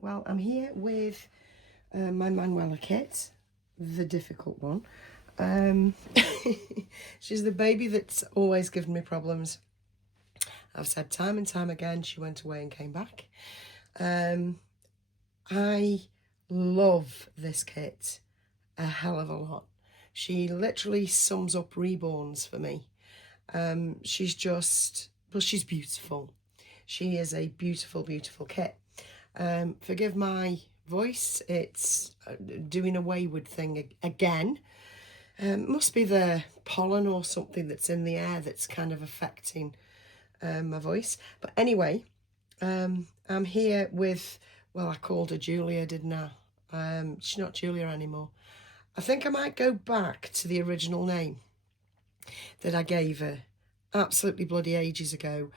Well, I'm here with my Manuela kit, the difficult one. She's the baby that's always given me problems. I've said time and time again, she went away and came back. I love this kit a hell of a lot. She literally sums up Reborns for me. She's just, well, she's beautiful. She is a beautiful, beautiful kit. Forgive my voice, it's doing a wayward thing again. Must be the pollen or something that's in the air that's kind of affecting my voice. But anyway, I'm here with, well, I called her Julia, didn't I? She's not Julia anymore. I think I might go back to the original name that I gave her absolutely bloody ages ago,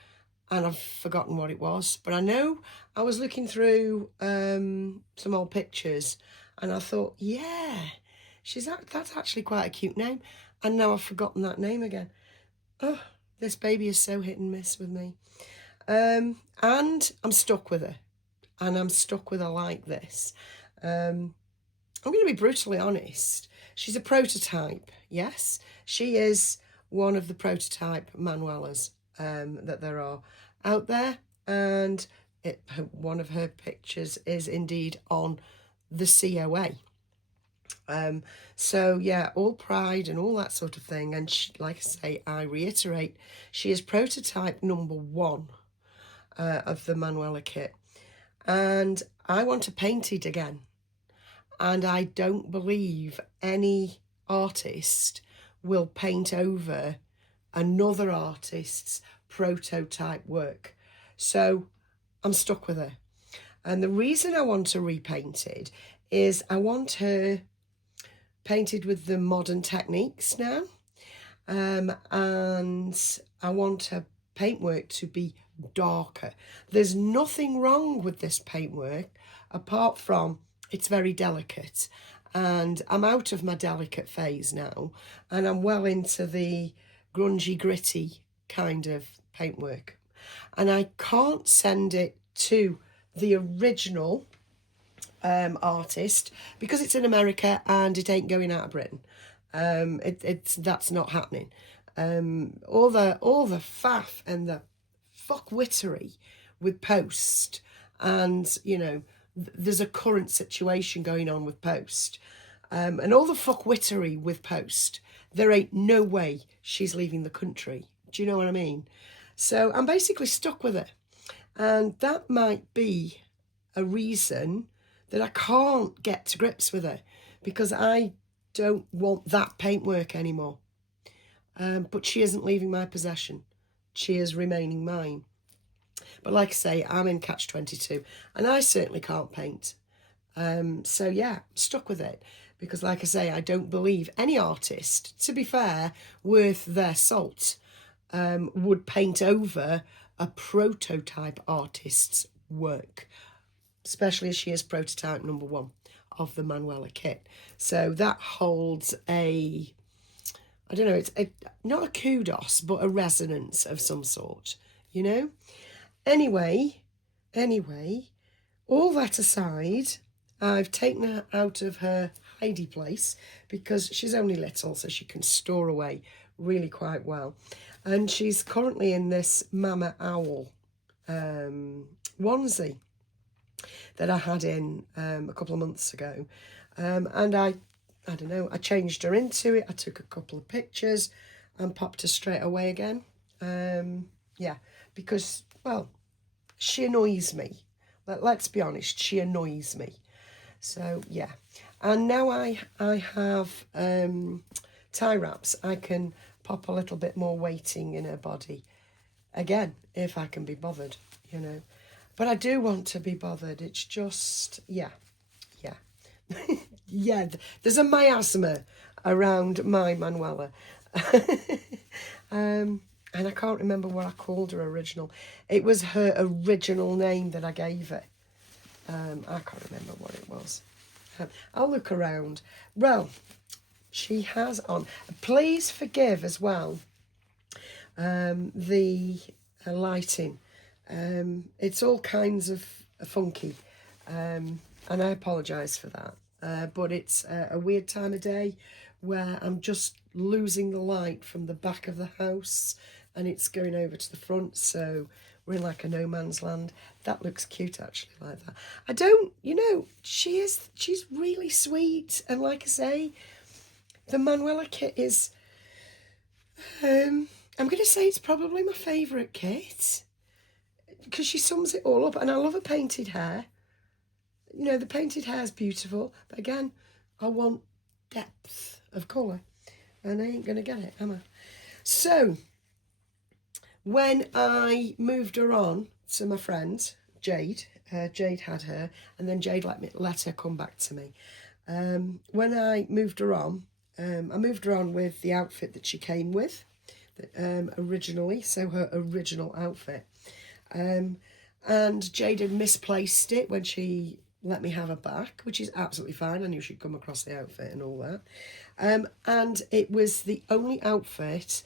and I've forgotten what it was. But I know I was looking through some old pictures and I thought, yeah, that's actually quite a cute name. And now I've forgotten that name again. Oh, this baby is so hit and miss with me. And I'm stuck with her. And I'm stuck with her like this. I'm going to be brutally honest. She's a prototype, yes. She is one of the prototype Manuelas that there are out there. And one of her pictures is indeed on the COA. So yeah, all pride and all that sort of thing. And she, like I say, I reiterate, she is prototype number 1 of the Manuela kit. And I want to paint it again. And I don't believe any artist will paint over another artist's prototype work. So I'm stuck with her. And the reason I want to repaint it is I want her painted with the modern techniques now. And I want her paintwork to be darker. There's nothing wrong with this paintwork apart from it's very delicate, and I'm out of my delicate phase now, and I'm well into the grungy, gritty kind of paintwork. And I can't send it to the original artist because it's in America and it ain't going out of Britain. That's not happening. All the faff and the fuckwittery with post, and you know, there's a current situation going on with post, and all the fuckwittery with post, there ain't no way she's leaving the country. Do you know what I mean? So I'm basically stuck with it, and that might be a reason that I can't get to grips with her, because I don't want that paintwork anymore. But she isn't leaving my possession. She is remaining mine. But like I say, I'm in catch-22 and I certainly can't paint. So yeah, I'm stuck with it. Because like I say, I don't believe any artist, to be fair, worth their salt, would paint over a prototype artist's work. Especially as she is prototype number 1 of the Manuela kit. So that holds I don't know, it's not a kudos, but a resonance of some sort, you know? Anyway, all that aside, I've taken her out of her hidey place because she's only little, so she can store away really quite well. And she's currently in this Mama Owl onesie that I had in a couple of months ago. And I don't know, I changed her into it. I took a couple of pictures and popped her straight away again. Yeah, because, well, she annoys me. Let's be honest, she annoys me. So, yeah. And now I have tie wraps. I can pop a little bit more weighting in her body. Again, if I can be bothered, you know. But I do want to be bothered. It's just, yeah. Yeah, there's a miasma around my Manuela. And I can't remember what I called her original. It was her original name that I gave her. I can't remember what it was. I'll look around. Well, she has on. Please forgive as well the lighting. It's all kinds of funky. and I apologise for that. But it's a weird time of day where I'm just losing the light from the back of the house and it's going over to the front, so we're in like a no man's land. That looks cute actually, like that. I don't, you know, she's really sweet, and like I say, the Manuela kit is, I'm going to say it's probably my favourite kit because she sums it all up, and I love her painted hair. You know, the painted hair is beautiful, but again, I want depth of colour, and I ain't going to get it, am I? So, when I moved her on to my friend, Jade, Jade had her, and then Jade let her come back to me. When I moved her on with the outfit that she came with originally, so her original outfit. And Jade had misplaced it when she let me have her back, which is absolutely fine. I knew she'd come across the outfit and all that. And it was the only outfit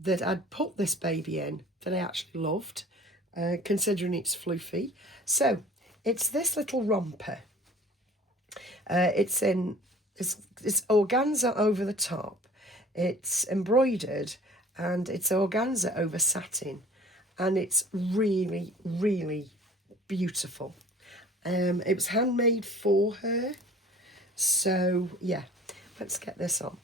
that I'd put this baby in that I actually loved, considering it's floofy. So it's this little romper. It's organza over the top. It's embroidered and it's organza over satin, and it's really, really beautiful. It was handmade for her. So yeah, let's get this on.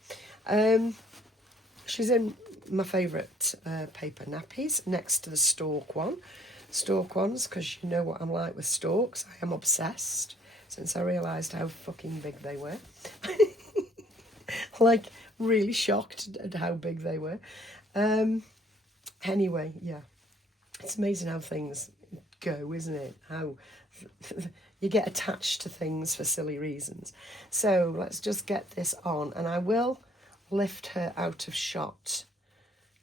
She's in my favourite paper nappies next to the stork ones, because you know what I'm like with storks. I am obsessed since I realised how fucking big they were. Like, really shocked at how big they were. Anyway, yeah, it's amazing how things go, isn't it? How you get attached to things for silly reasons. So let's just get this on, and I will lift her out of shot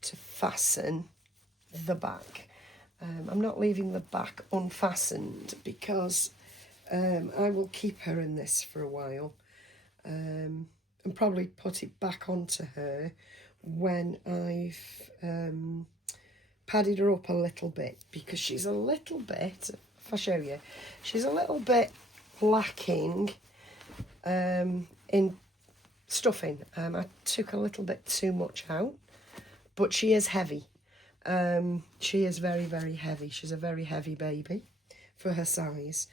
to fasten the back. I'm not leaving the back unfastened because I will keep her in this for a while, and probably put it back onto her when I've padded her up a little bit, because she's a little bit, if I show you, she's a little bit lacking in stuffing. I took a little bit too much out, but she is heavy. She is very, very heavy. She's a very heavy baby for her size.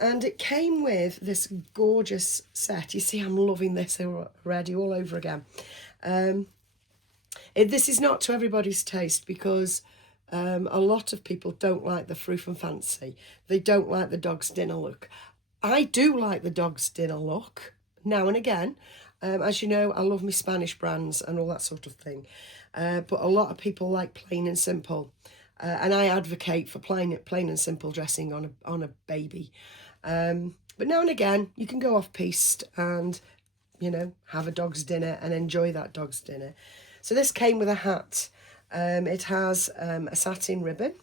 And it came with this gorgeous set. You see, I'm loving this already, all over again. This is not to everybody's taste, because a lot of people don't like the froof and fancy. They don't like the dog's dinner look. I do like the dog's dinner look now and again. As you know, I love my Spanish brands and all that sort of thing. But a lot of people like plain and simple. And I advocate for plain and simple dressing on a baby. But now and again, you can go off-piste and, you know, have a dog's dinner and enjoy that dog's dinner. So this came with a hat. It has a satin ribbon.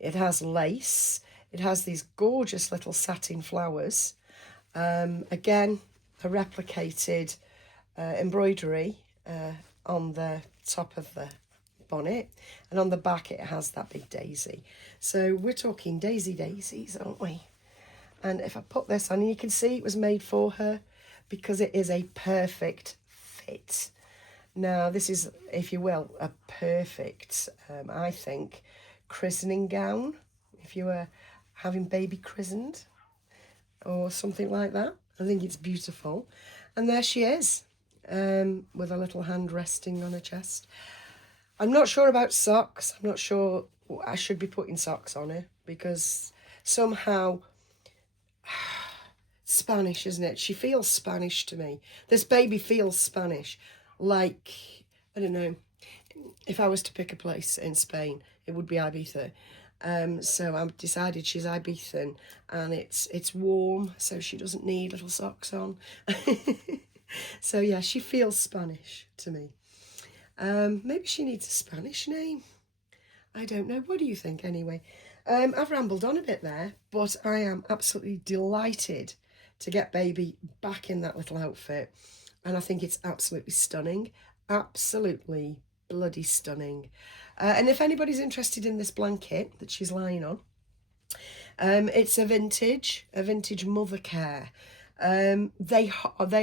It has lace. It has these gorgeous little satin flowers. Again, a replicated embroidery on the top of the bonnet, and on the back it has that big daisy. So we're talking daisies, aren't we? And if I put this on, you can see it was made for her, because it is a perfect fit. Now, this is, if you will, a perfect, I think, christening gown, if you were having baby christened or something like that. I think it's beautiful. And there she is, with a little hand resting on her chest. I'm not sure about socks. I'm not sure I should be putting socks on her, because somehow, Spanish, isn't it? She feels Spanish to me. This baby feels Spanish. Like, I don't know, if I was to pick a place in Spain, it would be Ibiza. So I've decided she's Ibizan, and it's warm, so she doesn't need little socks on. So yeah, she feels Spanish to me. Maybe she needs a Spanish name. I don't know. What do you think anyway? I've rambled on a bit there, but I am absolutely delighted to get baby back in that little outfit. And I think it's absolutely stunning. Absolutely bloody stunning. And if anybody's interested in this blanket that she's lying on, It's a vintage mother care. They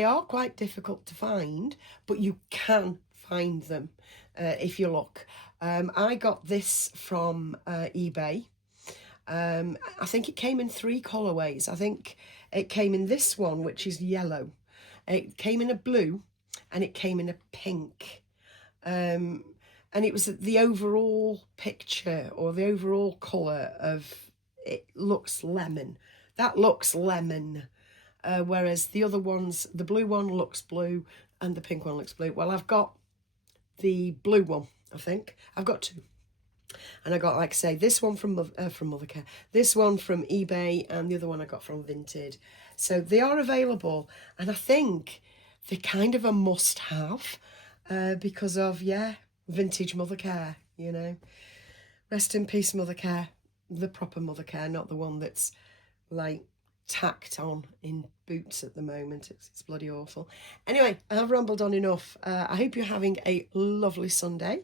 are quite difficult to find, but you can find them if you look. I got this from eBay. I think it came in 3 colourways. I think it came in this one, which is yellow. It came in a blue, and it came in a pink. And it was the overall picture, or the overall colour of it looks lemon. That looks lemon. Whereas the other ones, the blue one looks blue and the pink one looks blue. Well, I've got the blue one, I think. I've got 2. And I got, like I say, this one from Mothercare, this one from eBay, and the other one I got from Vinted. So they are available, and I think they're kind of a must-have because of, yeah, vintage Mothercare, you know. Rest in peace, Mothercare, the proper Mothercare, not the one that's, like, tacked on in Boots at the moment. It's bloody awful. Anyway, I've rambled on enough. I hope you're having a lovely Sunday.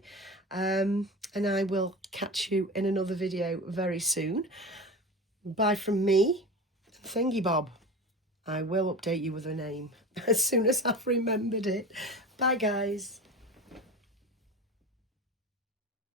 And I will catch you in another video very soon. Bye from me, Thingy Bob. I will update you with a name as soon as I've remembered it. Bye, guys.